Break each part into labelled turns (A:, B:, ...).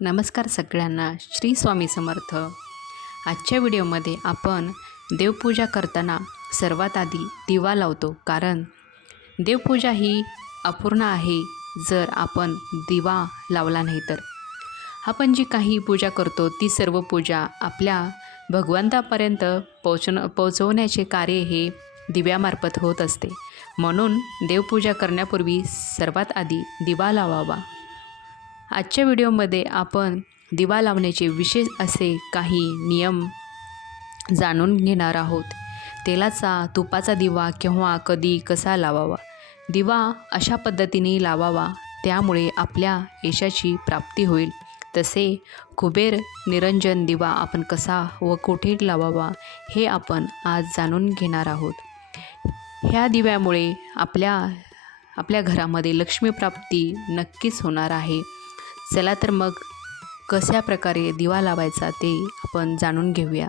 A: नमस्कार सगळ्यांना श्री स्वामी समर्थ. आजच्या व्हिडिओमध्ये आपण देवपूजा करताना सर्वात आधी दिवा लावतो कारण देवपूजा ही अपूर्ण आहे जर आपण दिवा लावला नाही तर. आपण जी काही पूजा करतो ती सर्व पूजा आपल्या भगवंतापर्यंत पोचण पोचवण्याचे कार्य हे दिव्यामार्फत होत असते. म्हणून देवपूजा करण्यापूर्वी सर्वात आधी दिवा लावावा. आजच्या व्हिडिओमध्ये आपण दिवा लावण्याचे विशेष असे काही नियम जाणून घेणार आहोत. तेलाचा तुपाचा दिवा केव्हा कधी कसा लावावा? दिवा अशा पद्धतीने लावावा त्यामुळे आपल्या यशाची प्राप्ती होईल. तसे कुबेर निरंजन दिवा आपण कसा व कुठे लावावा हे आपण आज जाणून घेणार आहोत. ह्या दिव्यामुळे आपल्या आपल्या घरामध्ये लक्ष्मीप्राप्ती नक्कीच होणार आहे. चला तर मग कशा प्रकारे दिवा लावायचा ते आपण जाणून घेऊया.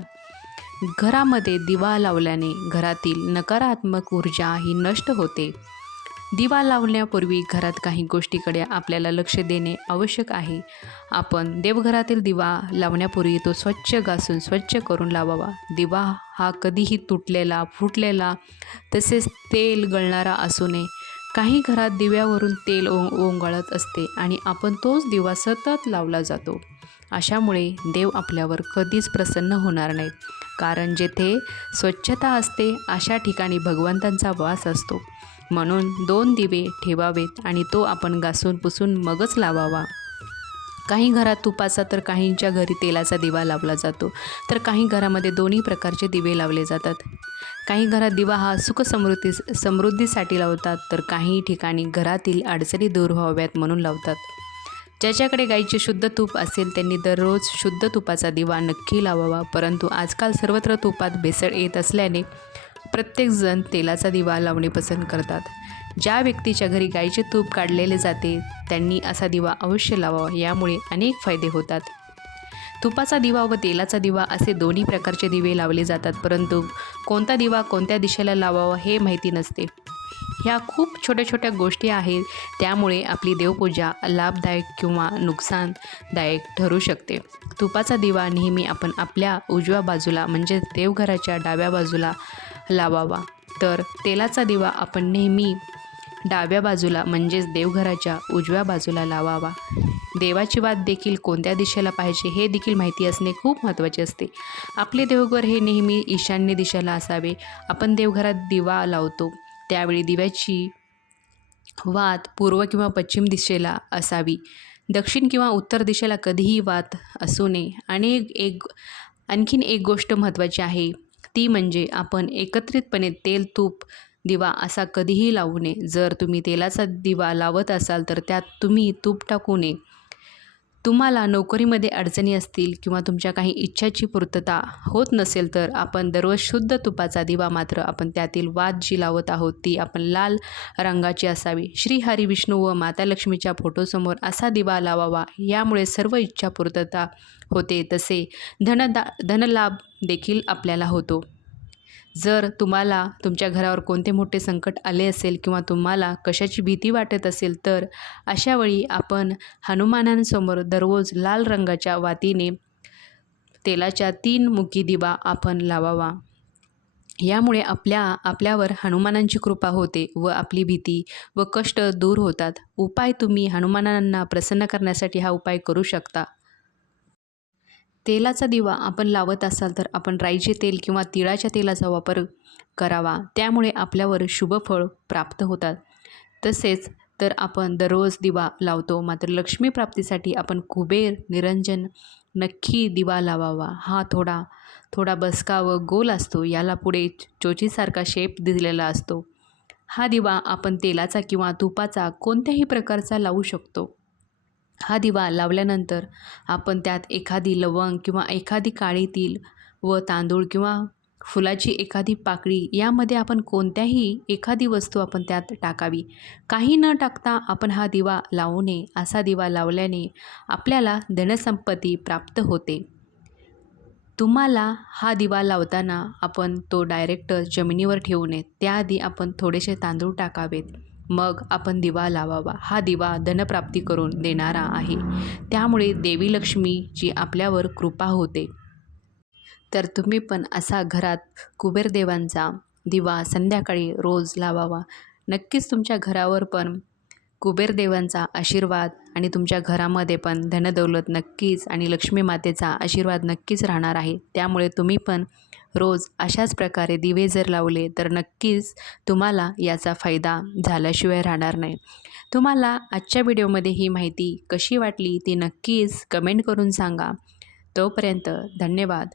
A: घरामध्ये दिवा लावल्याने घरातील नकारात्मक ऊर्जा ही नष्ट होते. दिवा लावण्यापूर्वी घरात काही गोष्टीकडे आपल्याला लक्ष देणे आवश्यक आहे. आपण देवघरातील दिवा लावण्यापूर्वी तो स्वच्छ घासून स्वच्छ करून लावावा. दिवा हा कधीही तुटलेला फुटलेला तसेच तेल गळणारा असू नये. काही घरात दिव्यावरून तेल ओ ओंगाळत असते आणि आपण तोच दिवा सतत लावला जातो. अशामुळे देव आपल्यावर कधीच प्रसन्न होणार नाहीत कारण जेथे स्वच्छता असते अशा ठिकाणी भगवंतांचा वास असतो. म्हणून दोन दिवे ठेवावेत आणि तो आपण घासून पुसून मगच लावावा. काही घरात तुपाचा तर काहींच्या घरी तेलाचा दिवा लावला जातो. तर काही घरामध्ये दोन्ही प्रकारचे दिवे लावले जातात. काही घरात दिवा हा सुख समृद्धी समृद्धीसाठी लावतात तर काही ठिकाणी घरातील अडचणी दूर व्हाव्यात म्हणून लावतात. ज्याच्याकडे गाईचे शुद्ध तूप असेल त्यांनी दररोज शुद्ध तुपाचा दिवा नक्की लावावा. परंतु आजकाल सर्वत्र तुपात भेसळ येत असल्याने प्रत्येकजण तेलाचा दिवा लावणे पसंत करतात. ज्या व्यक्तीच्या घरी गाईचे तूप काढलेले जाते त्यांनी असा दिवा अवश्य लावावा. यामुळे अनेक फायदे होतात. तुपाचा दिवा व तेलाचा दिवा असे दोन्ही प्रकारचे दिवे लावले जातात परंतु कोणता दिवा कोणत्या दिशेला लावावा हे माहिती नसते. ह्या खूप छोट्या छोट्या गोष्टी आहेत त्यामुळे आपली देवपूजा लाभदायक किंवा नुकसानदायक ठरू शकते. तुपाचा दिवा नेहमी आपण आपल्या उजव्या बाजूला म्हणजे देवघराच्या डाव्या बाजूला लावावा. तर तेलाचा दिवा आपण नेहमी डाव्या बाजूला म्हणजेच देवघराच्या उजव्या बाजूला लावावा. देवाची वाद देखील कोणत्या दिशेला पाहिजे हे देखील माहिती असणे खूप महत्त्वाचे असते. आपले देवघर हे नेहमी ईशान्य दिशेला असावे. आपण देवघरात दिवा लावतो. त्यावेळी दिव्याची वात पूर्व किंवा पश्चिम दिशेला असावी. दक्षिण किंवा उत्तर दिशेला कधीही वात असू नये. आणि एक आणखीन एक गोष्ट महत्त्वाची आहे. ती म्हणजे आपण एकत्रितपणे तेल तूप दिवा असा कधीही लावू नये. जर तुम्ही तेलाचा दिवा लावत असाल तर त्यात तुम्ही तूप टाकू नये. तुम्हाला नोकरीमध्ये अडचणी असतील किंवा तुमच्या काही इच्छाची पूर्तता होत नसेल तर आपण दररोज शुद्ध तुपाचा दिवा मात्र आपण त्यातील वाद जी लावत आहोत ती आपण लाल रंगाची असावी. श्री हरी विष्णू व माता लक्ष्मीच्या फोटोसमोर असा दिवा लावावा. यामुळे सर्व इच्छा पूर्तता होते. तसे धनदा धनलाभ देखील आपल्याला होतो. जर तुम्हाला तुमच्या घरावर कोणते मोठे संकट आले असेल किंवा तुम्हाला कशाची भीती वाटत असेल तर अशावेळी आपण हनुमानांसमोर दररोज लाल रंगाच्या वातीने तेलाच्या तीन मुखी दिवा आपण लावावा. यामुळे आपल्या आपल्यावर हनुमानांची कृपा होते व आपली भीती व कष्ट दूर होतात. उपाय तुम्ही हनुमानांना प्रसन्न करण्यासाठी हा उपाय करू शकता. तेलाचा दिवा आपण लावत असाल तर आपण राईचे तेल किंवा तिळाच्या तेलाचा वापर करावा. त्यामुळे आपल्यावर शुभफळ प्राप्त होतात. तसेच तर आपण दररोज दिवा लावतो. मात्र लक्ष्मी प्राप्तीसाठी आपण कुबेर निरंजन नक्की दिवा लावावा. हा थोडा थोडा बसका व गोल असतो. याला पुढे चोचीसारखा शेप दिलेला असतो. हा दिवा आपण तेलाचा किंवा तुपाचा कोणत्याही प्रकारचा लावू शकतो. हा दिवा लावल्यानंतर आपण त्यात एखादी लवंग किंवा एखादी काळी तील व तांदूळ किंवा फुलाची एखादी पाकळी यामध्ये आपण कोणत्याही एखादी वस्तू आपण त्यात टाकावी. काही न टाकता आपण हा दिवा लावू नये. असा दिवा लावल्याने आपल्याला धनसंपत्ती प्राप्त होते. तुम्हाला हा दिवा लावताना आपण तो डायरेक्ट जमिनीवर ठेवू नये. त्याआधी आपण थोडेसे तांदूळ टाकावेत. मग आपण दिवा लावावा. हा दिवा धनप्राप्ती करून देणारा आहे. त्यामुळे देवी लक्ष्मीची आपल्यावर कृपा होते. तर तुम्ही पण असा घरात कुबेरदेवांचा दिवा संध्याकाळी रोज लावावा. नक्कीच तुमच्या घरावर पण कुबेरदेवांचा आशीर्वाद आणि तुमच्या घरामध्ये पण धनदौलत नक्कीच आणि लक्ष्मी मातेचा आशीर्वाद नक्कीच राहणार आहे. त्यामुळे तुम्ही पण रोज अशाच प्रकारे दिवे जर लावले तर नक्कीच तुम्हाला याचा फायदा झाल्याशिवाय राहणार नाही. तुम्हाला आजच्या व्हिडिओमध्ये ही माहिती कशी वाटली ती नक्कीच कमेंट करून सांगा. तोपर्यंत धन्यवाद.